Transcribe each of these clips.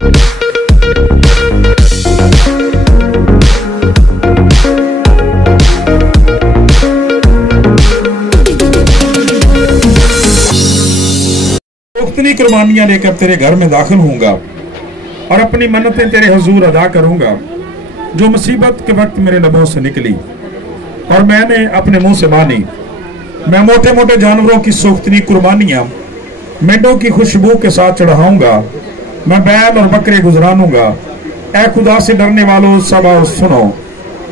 इतनी कुर्बानियां लेकर तेरे घर में दाखिल होऊंगा और अपनी मन्नतें तेरे हुजूर अदा करूंगा जो मुसीबत के वक्त मेरे लबों से निकली और मैंने अपने मुंह से मानी। मैं मोटे मोटे जानवरों की सोख्तनी कुर्बानियां मेंढों की खुशबू के साथ चढ़ाऊंगा। मैं बैल और बकरे गुजरानूंगा। ऐ खुदा से डरने वालों सब आओ सुनो,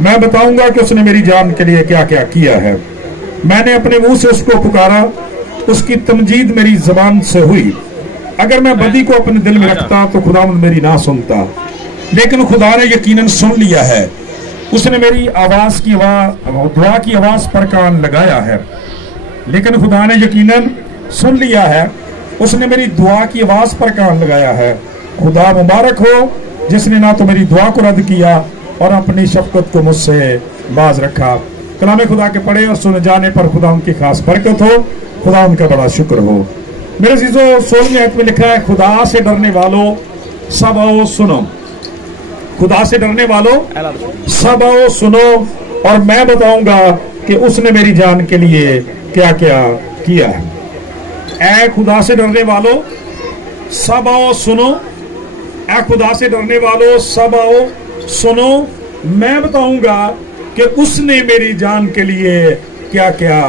मैं बताऊंगा कि उसने मेरी जान के लिए क्या क्या किया है। मैंने अपने मुंह से उसको पुकारा, उसकी तमजीद मेरी जबान से हुई। अगर मैं बदी को अपने दिल में रखता तो खुदावंद मेरी ना सुनता, लेकिन खुदा ने यकीनन सुन लिया है। उसने मेरी आवाज की दुआ की आवाज पर कान लगाया है, लेकिन खुदा ने यकीनन सुन लिया है। उसने मेरी दुआ की आवाज पर कान लगाया है। खुदा मुबारक हो जिसने ना तो मेरी दुआ को रद्द किया और अपनी शफकत को मुझसे बाज रखा। कलाम खुदा के पढ़े और सुन जाने पर खुदा उनकी खास बरकत हो, खुदा उनका बड़ा शुक्र हो। मेरे अजीजों 16वीं आयत में लिखा है, खुदा से डरने वालों सब आओ सुनो। खुदा से डरने वालों सब आओ सुनो और मैं बताऊंगा कि उसने मेरी जान के लिए क्या क्या किया है। ऐ खुदा से डरने वालों सब आओ सुनो, ऐ खुदा से डरने वालों सब आओ सुनो, मैं बताऊंगा कि उसने मेरी जान के लिए क्या क्या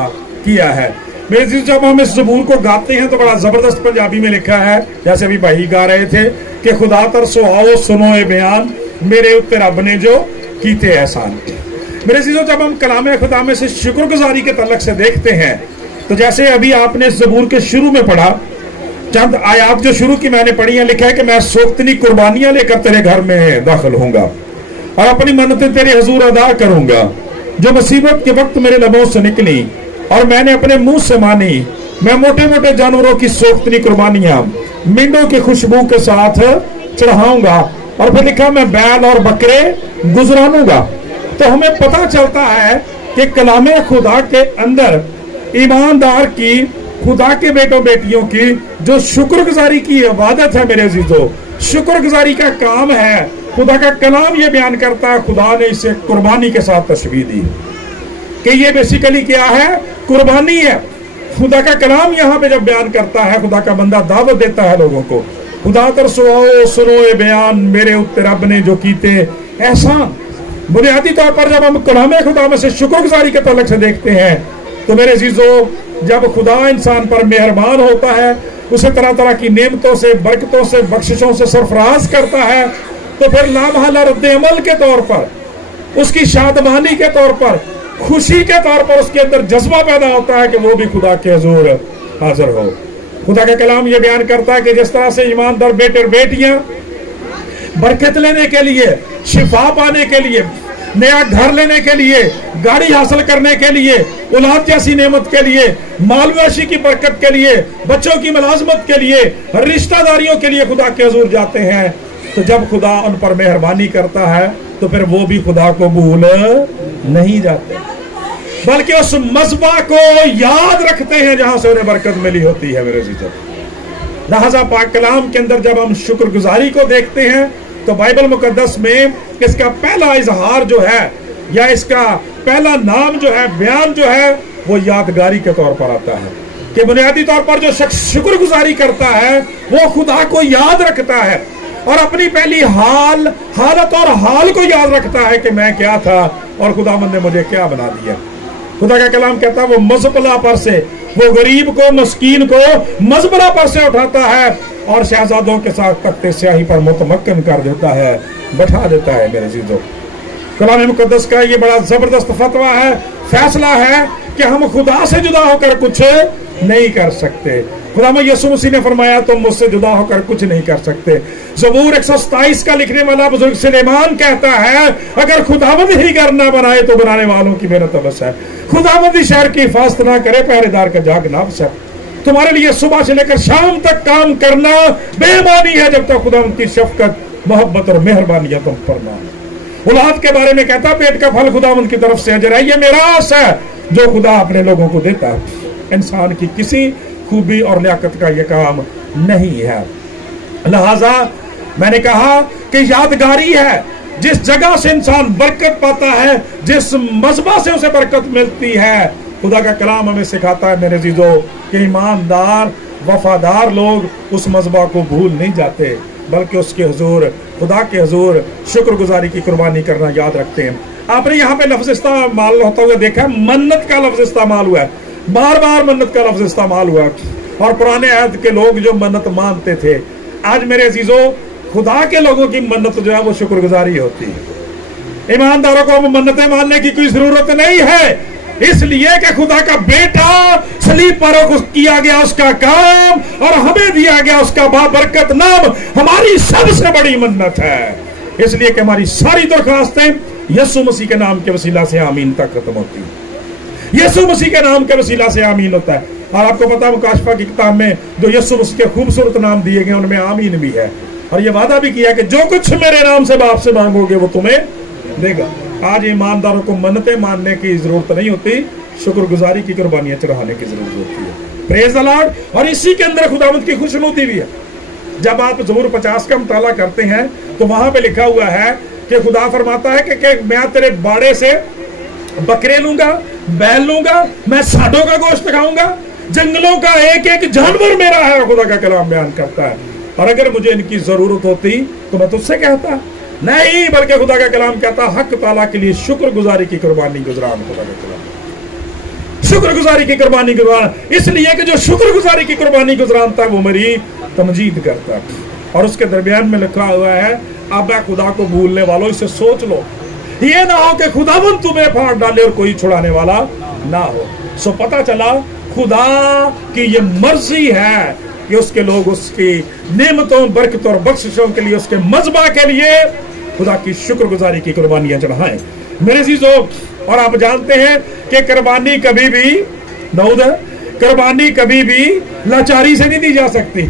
किया है। मेरे जी जब हम इस ज़बूर को गाते हैं तो बड़ा जबरदस्त पंजाबी में लिखा है, जैसे अभी भाई गा रहे थे कि खुदा तरसो आओ सुनो ए बयान मेरे उत्ते रब ने जो कीते एहसान। मेरे जी जब हम कलाम खुदा में से शुक्रगुजारी के तल्लक से देखते हैं तो जैसे अभी आपने इस ज़बूर के शुरू में पढ़ा, चंद आयात जो शुरू की मैंने पढ़ी है, लिखा है कि मैं सोख्तनी कुर्बानियां लेकर तेरे घर में दाखिल होऊंगा और अपनी मन्नतें तेरे हुजूर अदा करूंगा जो मुसीबत के वक्त मेरे लबों से निकली और मैंने अपने मुंह से मानी। मैं मोटे मोटे जानवरों की सोख्तनी कुर्बानियां मेंढों की खुशबू के साथ चढ़ाऊंगा। और फिर लिखा मैं बैल और बकरे गुजरानूंगा। तो हमें पता चलता है कि कलामे खुदा के अंदर ईमानदार की, खुदा के बेटों बेटियों की जो शुक्रगुजारी की इबादत है, मेरे अजीजों शुक्रगुजारी का काम है। खुदा का कलाम ये बयान करता है, खुदा ने इसे कुर्बानी के साथ तशबीह दी कि ये बेसिकली क्या है, कुर्बानी है। खुदा का कलाम यहाँ पे जब बयान करता है, खुदा का बंदा दावत देता है लोगों को, खुदा तरसो आओ सुनो ए बयान मेरे उत्ते रब ने जो कीते एहसान। बुनियादी तौर पर जब हम कलाम खुदा में से शुक्रगुजारी के तल्लक से देखते हैं तो मेरे अजीजों जब खुदा इंसान पर मेहरबान होता है, उसे तरह तरह की नेमतों से, बरकतों से, बख्शिशों से सरफराज करता है, तो फिर लामहला रद्द-ए-अमल के तौर पर, उसकी शादमानी के तौर पर, खुशी के तौर पर उसके अंदर जज्बा पैदा होता है कि वो भी खुदा के हुजूर हाजिर हो। खुदा का कलाम ये बयान करता है कि जिस तरह से ईमानदार बेटे और बेटियां बरकत लेने के लिए, शिफा पाने के लिए, नया घर लेने के लिए, गाड़ी हासिल करने के लिए, औलाद जैसी नेमत के लिए, मालवेशी की बरकत के लिए, बच्चों की मुलाजमत के लिए, रिश्तेदारियों के लिए खुदा के हुजूर जाते हैं, तो जब खुदा उन पर मेहरबानी करता है तो फिर वो भी खुदा को भूल नहीं जाते, बल्कि उस मज़बा को याद रखते हैं जहां से उन्हें बरकत मिली होती है। मेरे जीजो लिहाजा पाक कलाम के अंदर जब हम शुक्रगुजारी को देखते हैं तो बाइबल मुकद्दस में इसका पहला इजहार जो है, या इसका पहला नाम जो है, बयान जो है, वो यादगारी के तौर पर आता है कि बुनियादी तौर पर जो शख्स शुक्रगुजारी करता है वो खुदा को याद रखता है और अपनी पहली हालत और हाल को याद रखता है कि मैं क्या था और खुदावंद ने मुझे क्या बना दिया। खुदा का कलाम कहता है वो मज़बला पर से, वो गरीब को, मस्कीन को मज़बला पर से उठाता है और शहजादों के साथ तख्ते स्याही पर मुतमक्किन कर देता है, बैठा देता है। मेरे जीजो कलाम मुकद्दस का ये बड़ा जबरदस्त फतवा है, फैसला है कि हम खुदा से जुदा होकर कुछ नहीं कर सकते। खुदा यीशु मसीह ने फरमाया तुम मुझसे जुदा होकर कुछ नहीं कर सकते। ज़बूर 127 का लिखने वाला बुजुर्ग सुलेमान कहता है अगर खुदावंद ही घर ना बनाए तो बनाने वालों की मेहनत बस है। खुदावंद शहर की हिफाजत ना करे, पहरेदार का जागना बस है। तुम्हारे लिए सुबह से लेकर शाम तक काम करना बेईमानी है जब तक खुदावंद की शफकत, मोहब्बत और मेहरबानी तुम पर ना। औलाद के बारे में कहता पेट का फल खुदावंद की तरफ से अजर है, ये मिरास है जो खुदा अपने लोगों को देता है। इंसान की किसी खूबी और लियाकत का यह काम नहीं है। लिहाजा मैंने कहा कि यादगारी है, जिस जगह से इंसान बरकत पाता है, जिस मजबा से उसे बरकत मिलती है। खुदा का कलाम हमें सिखाता है मेरे अजीजों कि ईमानदार वफादार लोग उस मजबा को भूल नहीं जाते, बल्कि उसके हुजूर, खुदा के हुजूर शुक्रगुजारी की कुर्बानी करना याद रखते हैं। आपने यहाँ पे लफ्ज इस्तेमाल होता हुआ देखा है, मन्नत का लफ्ज इस्तेमाल हुआ है, बार बार मन्नत का लफ्ज इस्तेमाल हुआ है। और पुराने अहद के लोग जो मन्नत मानते थे, आज मेरे अजीजों खुदा के लोगों की मन्नत जो है वो शुक्रगुजारी होती है। ईमानदारों को अब मन्नतें मानने की कोई जरूरत नहीं है, इसलिए कि खुदा का बेटा सलीब पर किया गया उसका काम और हमें दिया गया उसका बाबरकत नाम हमारी सबसे बड़ी मन्नत है। इसलिए कि हमारी सारी दरखास्तें यीशु मसीह के नाम के वसीला से आमीन तक खत्म होती है। यीशु मसीह के नाम के वसीला से आमीन होता है। और आपको पता है मुकाशफा की किताब में जो यीशु मसीह के खूबसूरत नाम दिए गए उनमें आमीन भी है, और ये वादा भी किया कि जो कुछ मेरे नाम से बाप से मांगोगे वो तुम्हें देगा। आज ईमानदारों को मन्नतें मानने की जरूरत नहीं होती, शुक्रगुजारी की कुर्बानियां चढ़ाने की जरूरत होती है। Praise the Lord. और इसी के अंदर खुदावंद की खुशनुदी भी है। जब आप ज़बूर 50 का मुताला करते हैं तो वहां पे लिखा हुआ है कि खुदा फरमाता है कि मैं तेरे बाड़े से बकरे लूंगा, बैल लूंगा, मैं सांडों का गोश्त खाऊंगा, जंगलों का एक एक जानवर मेरा है, खुदा का कलाम बयान करता है। और अगर मुझे इनकी जरूरत होती तो मैं तुझसे कहता नहीं, बल्कि खुदा का कलाम कहता हक ताला के लिए शुक्रगुजारी की कुर्बानी गुजरान। खुदा का कलाम शुक्रगुजारी की कुर्बानी गुजरान, इसलिए कि जो शुक्रगुजारी की कुर्बानी गुजरानता है वो मेरी तमजीद करता है। और उसके दरमियान में लिखा हुआ है, अब खुदा को भूलने वालों इसे सोच लो, ये ना हो कि खुदावंद तुम्हें फाड़ डाले और कोई छुड़ाने वाला ना हो। सो पता चला खुदा की ये मर्जी है कि उसके लोग उसकी नेमतों, बरकतों और बख्शिशों के लिए, उसके मजबा के लिए खुदा की शुक्रगुजारी की कुर्बानियां चढ़ाएं मेरे अजीजों। और आप जानते हैं कि कुर्बानी कभी भी दाऊद, कुर्बानी कभी भी लाचारी से नहीं दी जा सकती,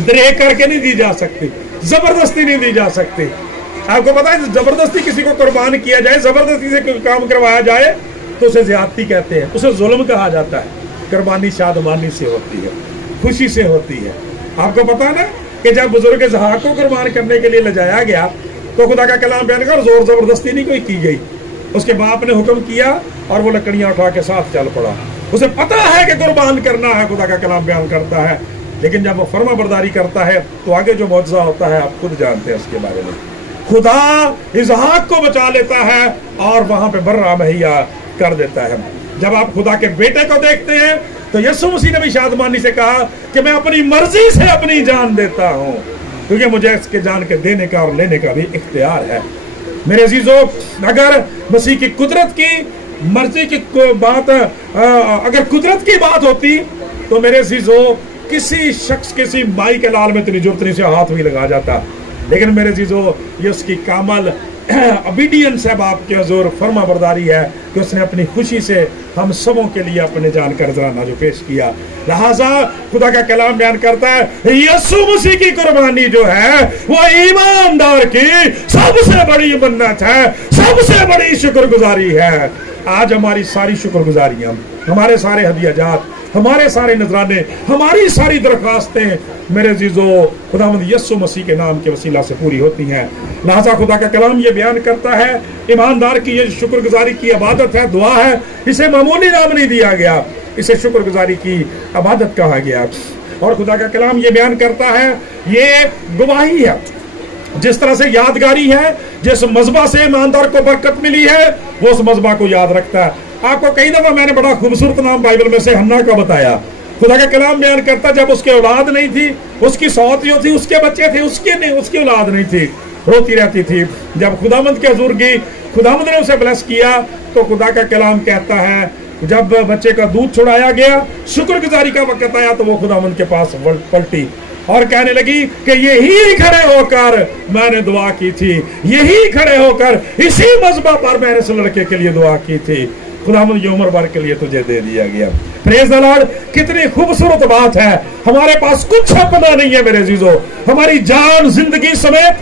दरेक करके नहीं दी जा सकती, जबरदस्ती नहीं दी जा सकती। आपको पता है जबरदस्ती किसी को कुर्बान किया जाए, जबरदस्ती से काम करवाया जाए तो उसे ज्यादती कहते हैं, उसे जुल्म कहा जाता है। कुर्बानी शादमानी से होती है, खुशी से होती है। आपको पता ना कि जब बुजुर्ग ज़हाक को कुर्बान करने के लिए ले जाया गया तो खुदा का कलाम बयान कर जोर जबरदस्ती नहीं कोई की गई, उसके बाप ने हुक्म किया और वो लकड़ियां उठा के साथ चल पड़ा। उसे पता है कि कुर्बान करना है, खुदा का कलाम बयान करता है, लेकिन जब वो फर्मा बरदारी करता है तो आगे जो मौजज़ा होता है आप खुद जानते हैं उसके बारे में। खुदा इसहाक को बचा लेता है और वहां पे बर्रा मुहैया कर देता है। जब आप खुदा के बेटे को देखते हैं तो यीशु मसीह ने भी शादमानी से कहा कि मैं अपनी मर्जी से अपनी जान देता हूं, क्योंकि मुझे इसके जान के देने का और लेने का भी इख्तियार है। मेरे अजीजों, अगर मसीह की कुदरत की मर्जी की बात, अगर कुदरत की बात होती तो मेरे अजीजों किसी शख्स, किसी माई के लाल में इतनी जरूरत नहीं से हाथ भी लगा जाता। लेकिन मेरे अजीजों ये उसकी कामल ओबीडियंस है, बाप के हुजूर फर्मा बरदारी है कि उसने अपनी खुशी से हम सबों के लिए अपने जान का नजराना जो पेश किया। लिहाजा खुदा का कलाम बयान करता है यीशु मसीह की कुर्बानी जो है वो ईमानदार की सबसे बड़ी मन्नत है, सबसे बड़ी शुक्रगुजारी है। आज हमारी सारी शुक्रगुजारियां, हमारे सारे हदियाजात, हमारे सारे नजराने, हमारी सारी दरखास्तें मेरे अजीजों खुदावंद यीशु मसीह के नाम के वसीला से पूरी होती हैं। लिहाजा खुदा का कलाम ये बयान करता है ईमानदार की ये शुक्रगुजारी की इबादत है, दुआ है। इसे मामूली नाम नहीं दिया गया, इसे शुक्रगुजारी की इबादत कहा गया। और खुदा का कलाम ये बयान करता है ये गवाही है, जिस तरह से यादगारी है, जिस मजबा से ईमानदार को बरकत मिली है वो उस मजबा को याद रखता है। आपको कई दफा मैंने बड़ा खूबसूरत नाम बाइबल में से हन्ना का बताया। खुदा का कलाम बयान करता जब उसके औलाद नहीं थी, उसकी सौत जो थी, उसके बच्चे थे, उसकी औलाद नहीं थी, रोती रहती थी। जब खुदावंद के हुजूर गई, खुदावंद ने उसे ब्लेस किया तो खुदा का कलाम कहता है जब बच्चे का दूध छुड़ाया गया, शुक्रगुजारी का वक्त आया तो वो खुदावंद के पास पलटी और कहने लगी कि यही खड़े होकर मैंने दुआ की थी, यही खड़े होकर इसी मजबा पर मैंने इस लड़के के लिए दुआ की थी, खुदावंद ये उम्र भर के लिए तुझे दे दिया गया। Praise the Lord. कितनी खूबसूरत बात है। हमारे पास कुछ अपना नहीं है मेरे अजीजों, हमारी जान, जिंदगी समेत,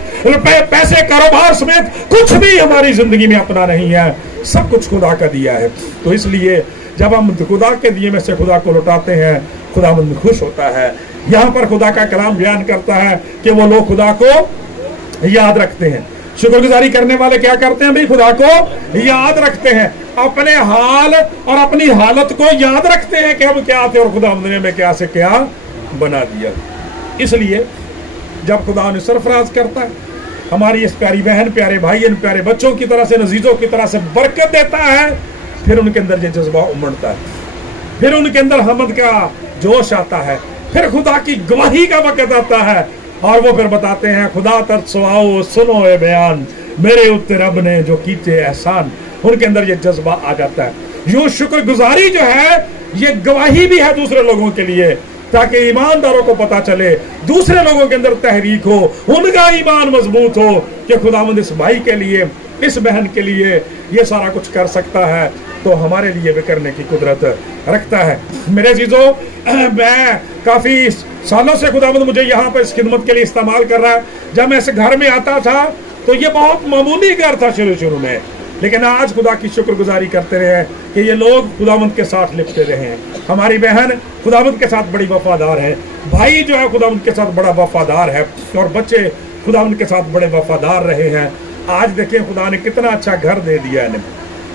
पैसे, कारोबार समेत कुछ भी हमारी जिंदगी में अपना नहीं है, सब कुछ खुदा का दिया है। तो इसलिए जब हम खुदा के दिए में से खुदा को लौटाते हैं खुदावंद खुश होता है। यहां पर खुदा का कलाम बयान करता है कि वो लोग खुदा को याद रखते हैं। शुक्रगुजारी करने वाले क्या करते हैं भाई? खुदा को याद रखते हैं, अपने हाल और अपनी हालत को याद रखते हैं कि हम क्या थे और खुदा ने हमें क्या से क्या बना दिया। इसलिए जब खुदा ने सरफराज करता है, हमारी इस प्यारी बहन, प्यारे भाई, इन प्यारे बच्चों की तरह से, नजीजों की तरह से बरकत देता है, फिर उनके अंदर ये जज्बा उमड़ता है, फिर उनके अंदर हमद का जोश आता है, फिर खुदा की गवाही का वक्त आता है और वो फिर बताते हैं, खुदा तरसो आओ सुनो ए बयान, मेरे उत्ते रब ने जो कीते एहसान। उनके अंदर ये जज्बा आ जाता है। यूं शुक्रगुजारी जो है ये गवाही भी है दूसरे लोगों के लिए, ताकि ईमानदारों को पता चले, दूसरे लोगों के अंदर तहरीक हो, उनका ईमान मजबूत हो कि खुदावंद इस भाई के लिए, इस बहन के लिए ये सारा कुछ कर सकता है, तो हमारे लिए भी करने की कुदरत रखता है। मेरे अजीजों, मैं काफी सालों से खुदावंद मुझे यहाँ पर इस खिदमत के लिए इस्तेमाल कर रहा है। जब मैं इस घर में आता था तो ये बहुत मामूली घर था शुरू में, लेकिन आज खुदा की शुक्रगुजारी करते रहे कि ये लोग खुदावंद के साथ लिपटे रहे हैं। हमारी बहन खुदावंद के साथ बड़ी वफादार है, भाई जो है खुदावंद के साथ बड़ा वफादार है, और बच्चे खुदावंद के साथ बड़े वफादार रहे हैं। आज देखें खुदा ने कितना अच्छा घर दे दिया है।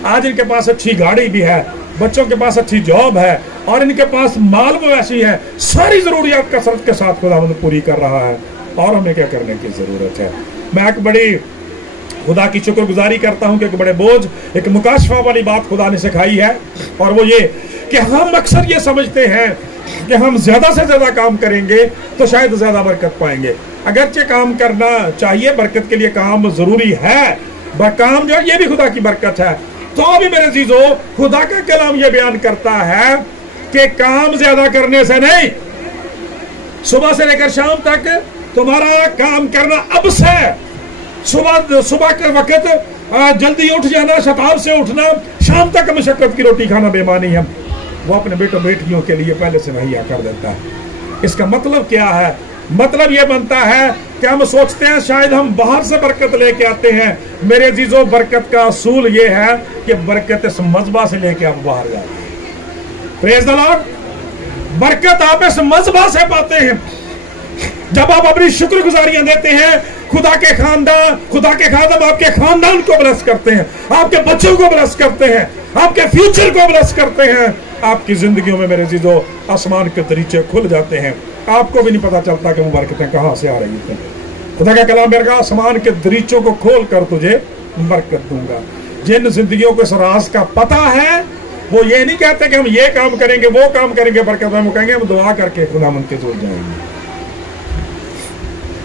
आज इनके पास अच्छी गाड़ी भी है, बच्चों के पास अच्छी जॉब है, और इनके पास माल वो ऐसी है, सारी जरूरियात कसरत के साथ खुदावंद पूरी कर रहा है। और हमें क्या करने की जरूरत है? मैं एक बड़ी खुदा की शुक्रगुजारी करता हूं कि एक बड़े बोझ, एक मुकाशफा वाली बात खुदा ने सिखाई है, और वो ये कि हम अक्सर ये समझते हैं कि हम ज्यादा से ज्यादा काम करेंगे तो शायद ज्यादा बरकत पाएंगे। अगरचे काम करना चाहिए, बरकत के लिए काम जरूरी है, काम जो है ये भी खुदा की बरकत है। तो भी मेरे अजीजों, खुदा का कलाम ये बयान करता है कि काम ज्यादा करने से नहीं, सुबह से लेकर शाम तक तुम्हारा काम करना अब से, सुबह के वक्त जल्दी उठ जाना, शताब से उठना, शाम तक मशक्कत की रोटी खाना बेमानी है, वो अपने बेटों बेटियों के लिए पहले से मुहैया कर देता है। इसका मतलब क्या है? मतलब ये बनता है कि हम सोचते हैं शायद हम बाहर से बरकत लेके आते हैं। मेरे अजीजों, बरकत का असूल ये है कि बरकत इस मजबा से लेके आप बाहर जाते हैं। Praise the Lord. बरकत आप इस मजबा से पाते हैं। जब आप अपनी शुक्रगुजारियां देते हैं, खुदा के खादम आपके खानदान को ब्लेस करते हैं, आपके बच्चों को ब्लेस करते हैं, आपके फ्यूचर को ब्लेस करते हैं। आपकी जिंदगियों में मेरे अजीजों आसमान के दरीचे खुल जाते हैं, आपको भी नहीं पता चलता कि वो बरकतें कहां से आ रही थी। खुदा का कलाम मेरे, आसमान के दरीचों को खोल कर तुझे बरकत दूंगा। जिन जिंदगियों को इस राज का पता है, वो ये नहीं कहते कि हम ये काम करेंगे, वो काम करेंगे, बरकत में कहेंगे हम दुआ करके खुदावंद के जुड़ जाएंगे।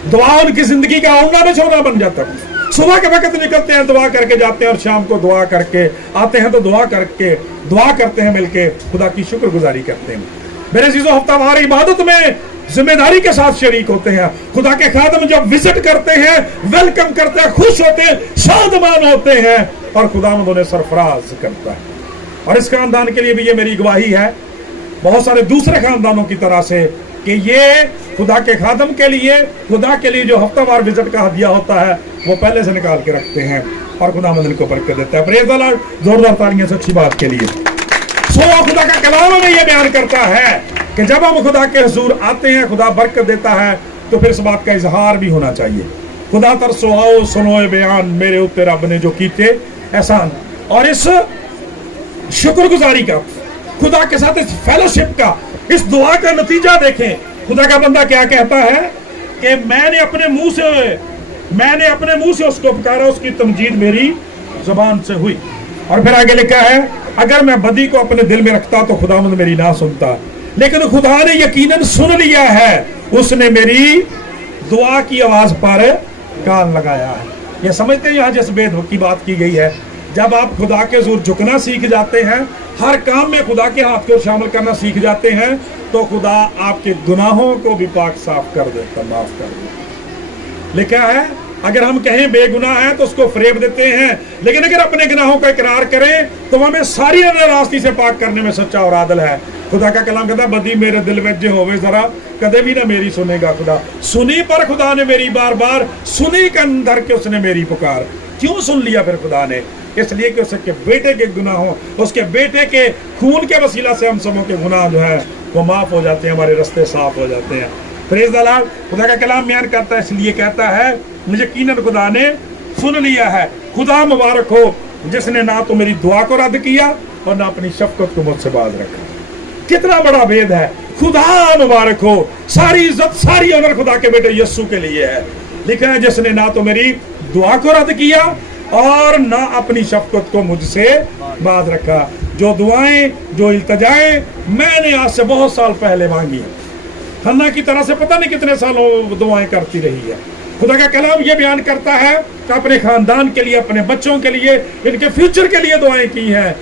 दुआ उनकी जिंदगी का औना निछोना बन जाता है। सुबह के वक्त निकलते हैं, दुआ करके जाते हैं, और शाम को दुआ करके आते हैं, तो दुआ करते हैं, मिलके खुदा की शुक्रगुजारी करते हैं। मेरे अजीजों, हफ्तावार इबादत में जिम्मेदारी के साथ शरीक होते हैं। खुदा के खादम जब विजिट करते हैं, वेलकम करते हैं, खुश होते हैं, शादमान होते हैं, और खुदावंद उन्हें सरफराज करता है। और इस खानदान के लिए भी ये मेरी गवाही है, बहुत सारे दूसरे खानदानों की तरह से, कि ये खुदा के खादम के लिए, खुदा के लिए जो हफ्तावार विजिट का हदिया होता है वो पहले से निकाल के रखते हैं, और खुदावंद को बरकत देता है। Praise the Lord. जोरदार तालियां सच्ची बात के लिए। सो खुदा का कलाम में ये बयान करता है कि जब हम खुदा के हुजूर आते हैं, खुदा बरकत देता है, तो फिर इस बात का इजहार भी होना चाहिए। खुदा तरसो आओ सुनो ए बयान, मेरे उत्ते रब ने जो कीते एहसान। और इस शुक्रगुजारी का, खुदा के साथ इस फेलोशिप का, इस दुआ का नतीजा देखें। खुदा का बंदा क्या कहता है कि मैंने अपने मुंह से उसको पुकारा, उसकी तमजीद मेरी जुबान से हुई। और फिर आगे लिखा है, अगर मैं बदी को अपने दिल में रखता तो खुदावंद मेरी ना सुनता, लेकिन खुदा ने यकीनन सुन लिया है, उसने मेरी दुआ की आवाज पर कान लगाया है। यह समझते हैं यहां जिस भेद की बात की गई है, जब आप खुदा के हुजूर झुकना सीख जाते हैं, हर काम में खुदा के हाथ को शामिल करना सीख जाते हैं, तो खुदा आपके गुनाहों को भी पाक साफ कर देता, माफ कर देता। लिखा है, अगर हम कहें बेगुनाह है तो उसको फरेब देते हैं, लेकिन अगर अपने गुनाहों का इकरार करें तो हमें सारी रास्ती से पाक करने में सच्चा और आदल है। खुदा का कलाम कहता है, बदी मेरे दिल में जो होवे जरा, कदे भी ना मेरी सुनेगा खुदा। सुनी पर खुदा ने मेरी बार बार सुनी के अंदर के उसने मेरी पुकार। क्यों सुन लिया फिर खुदा ने? इसलिए कि उसके बेटे के गुनाहों, उसके बेटे के खून के वसीला से हम सबों के गुनाह जो है वो माफ हो जाते हैं, हमारे रास्ते साफ हो जाते हैं। Praise the Lord. खुदा का कलाम बयान करता है, इसलिए कहता है यकीनन खुदा ने सुन लिया है। खुदा मुबारक हो जिसने ना तो मेरी दुआ को रद्द किया और ना अपनी शफकत को मुझसे बाज रखा। कितना बड़ा भेद है। खुदा मुबारक हो, सारी इज्जत सारी ऑनर खुदा के बेटे यीशु के लिए है। लिखा है जिसने ना तो मेरी दुआ को रद्द किया और ना अपनी शफकत को मुझसे बाज रखा। जो दुआएं, जो इल्तिजाएं मैंने आज से बहुत साल पहले मांगी, हन्ना की तरह से पता नहीं कितने सालों दुआएं करती रही है। खुदा का कलाम ये बयान करता है कि अपने खानदान के लिए, अपने बच्चों के लिए, इनके फ्यूचर के लिए दुआएं की हैं।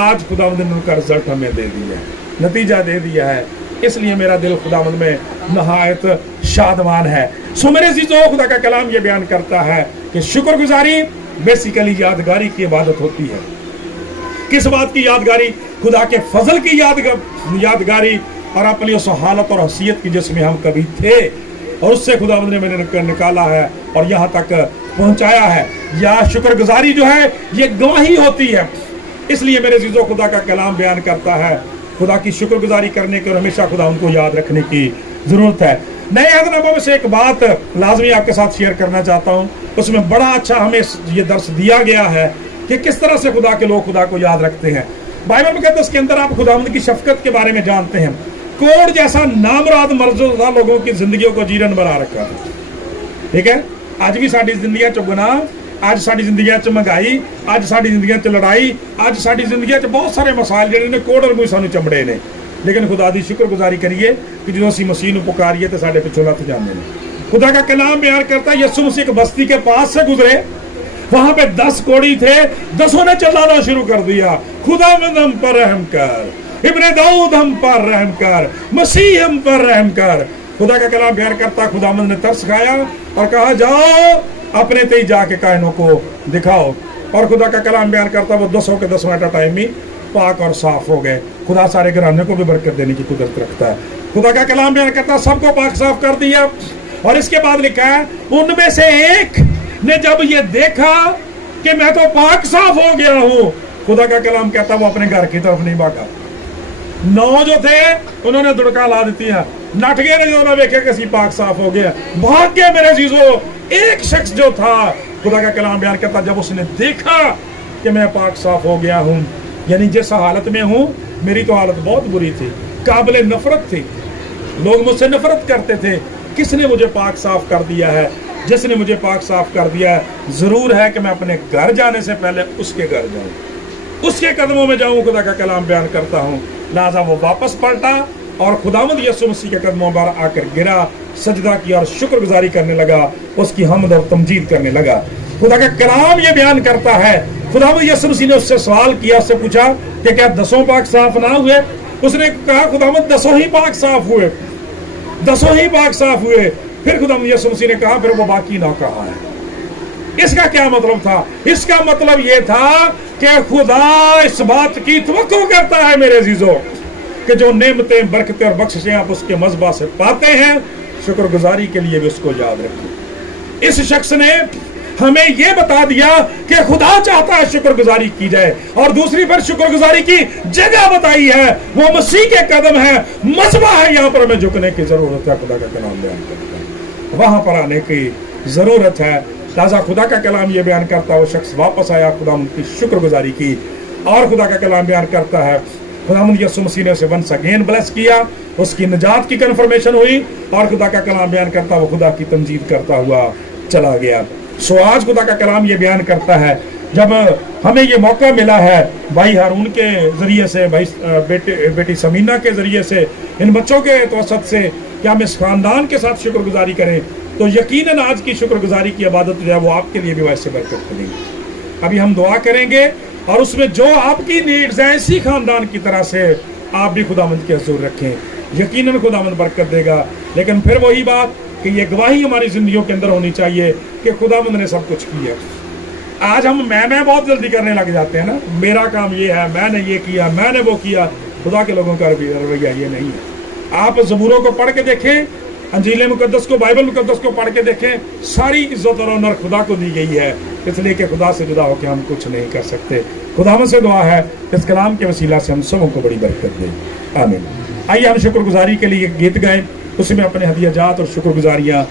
आज खुदावंद ने उनका रिजल्ट हमें दे दिया है, नतीजा दे दिया है। इसलिए मेरा दिल खुदावंद में नहायत शादमान है। सो मेरे अज़ीज़ों, खुदा का कलाम ये बयान करता है कि शुक्रगुजारी बेसिकली यादगारी की इबादत होती है। किस बात की यादगारी? खुदा के फजल की यादगारी और अपनी उस हालत और हसीयत की जिसमें हम कभी थे और उससे खुदावंद ने मैंने निकाला है और यहाँ तक पहुंचाया है। या शुक्रगुजारी जो है ये गवाही होती है। इसलिए मेरे अज़ीज़ों, खुदा का कलाम बयान करता है खुदा की शुक्रगुजारी करने की और हमेशा खुदा उनको याद रखने की जरूरत है। नए अहदनामे में से एक बात लाजमी आपके साथ शेयर करना चाहता हूँ। उसमें बड़ा अच्छा हमें ये दर्श दिया गया है कि किस तरह से खुदा के लोग खुदा को याद रखते हैं। बाइबल में कहते हैं उसके अंदर आप खुदावंद की शफकत के बारे में जानते हैं। कोड़ जैसा नामराद मर्ज़ा लोगों की जिंदगियों को जीरन बना रखा है। ठीक है, आज भी साड़ी जिंदगी च गुनाह, आज साड़ी जिंदगी च महंगाई, आज साड़ी जिंदगी च लड़ाई, आज साड़ी जिंदगी च बहुत सारे मसाइल जिहड़े ने कोड़ और सानू चमड़े ने। लेकिन खुदा दी शुक्रगुजारी करिए कि जो असीं मसीह नूं पुकारिए तो साडे पिछों लथ जांदे ने। खुदा का कलाम बयान करता है यीशु मसीह एक बस्ती के पास से गुजरे, वहां पे 10 कोढ़ी थे, 10 ने चिल्लाना शुरू कर दिया, खुदावंद हम पर रहम कर, इब्ने दाऊद हम पर रहम कर, मसीह हम पर रहम कर। खुदा का कलाम बयान करता खुदावंद ने तरस खाया और कहा जाओ अपने ते ही जाके कायनों को दिखाओ। और खुदा का कलाम बयान करता वो 10 के 10 मिनट टाइम ही पाक और साफ हो गए। खुदा सारे घराने को भी बरकत देने की कुदरत रखता है। खुदा का कलाम बयान करता सबको पाक साफ कर दिया। और इसके बाद लिखा है उनमें से एक ने जब ये देखा कि मैं तो पाक साफ हो गया हूं, खुदा का कलाम कहता वो अपने घर की तरफ नहीं भागा। 9 जो थे उन्होंने दुड़का ला दी है, नट गए ने जो देखे कि पाक साफ हो गया, भाग गए। मेरे अज़ीज़ों, एक शख्स जो था, खुदा का कलाम बयान करता जब उसने देखा कि मैं पाक साफ हो गया हूं, यानी जिस हालत में हूं, मेरी तो हालत बहुत बुरी थी, काबिल नफरत थी, लोग मुझसे नफरत करते थे। किसने मुझे पाक साफ कर दिया है? जिसने मुझे पाक साफ कर दिया है। जरूर है कि मैं अपने घर जाने से पहले उसके घर जाऊं, उसके कदमों में जाऊं। खुदा का कलाम बयान करता हूं। लिहाजा वो वापस पलटा और खुदावंद यीशु मसीह के कदमों पर आकर गिरा, सजदा किया और शुक्रगुजारी करने लगा, उसकी हमद और तमजीद करने लगा। खुदा का कलाम ये बयान करता है खुदावंद यीशु मसीह ने उससे सवाल किया, उससे पूछा कि क्या 10 पाक साफ ना हुए? उसने कहा खुदावंद 10 ही पाक साफ हुए, 10 ही पाक साफ हुए। फिर खुदावंद यीशु मसीह ने कहा फिर वो बाकी ना कहा है। इसका क्या मतलब था? इसका मतलब ये था कि खुदा इस बात की तवक्को करता है मेरे अज़ीज़ों कि जो नेमतें, बरकतें और बख्शिशें आप उसके मज़बा से पाते हैं, शुक्रगुजारी के लिए भी उसको याद रखें। इस शख्स ने हमें यह बता दिया कि खुदा चाहता है शुक्रगुजारी की जाए, और दूसरी पर शुक्रगुजारी की जगह बताई है, वो मसीह के कदम है, मज़बा है, यहाँ पर हमें झुकने की जरूरत है। खुदा का कलाम बयान करता है वहां पर आने की जरूरत है। ताजा खुदा का कलाम ये बयान करता है वो शख्स वापस आया, खुदा उनकी शुक्रगुजारी की। और खुदा का कलाम बयान करता है खुदावंद यीशु मसीह ने उसे वंस अगेन ब्लेस किया, उसकी निजात की कन्फर्मेशन हुई। और खुदा का कलाम बयान करता वो खुदा की तमजीद करता हुआ चला गया। सो आज खुदा का कलाम ये बयान करता है जब हमें ये मौका मिला है भाई हारून के जरिए से, भाई बेटी समीना के जरिए से, इन बच्चों के तवसत से कि हम इस खानदान के साथ शुक्रगुजारी करें, तो यकीनन आज की शुक्रगुजारी की इबादत जो है वो आपके लिए भी वैसे बरकत मिलेगी। अभी हम दुआ करेंगे और उसमें जो आपकी नीड्स हैं इसी खानदान की तरह से आप भी खुदावंद के हुजूर रखें, यकीनन खुदावंद बरकत देगा। लेकिन फिर वही बात कि ये गवाही हमारी जिंदगियों के अंदर होनी चाहिए कि खुदावंद ने सब कुछ किया। आज हम मैं बहुत जल्दी करने लग जाते हैं ना, मेरा काम ये है, मैंने ये किया, मैंने वो किया। खुदा के लोगों का रवैया ये नहीं है। आप ज़बूरों को पढ़ के देखें, अंजील मुकद्दस को, बाइबल मुकद्दस को पढ़ के देखें, सारी इज्जत और ऑनर खुदा को दी गई है, इसलिए कि खुदा से जुदा होकर हम कुछ नहीं कर सकते। खुदावंद से दुआ है इस कलाम के वसीला से हम सबों को बड़ी बरकत दे। आमीन। आइए हम शुक्रगुजारी के लिए गीत गाएं, उसमें अपने हदिया जात और शुक्रगुजारियां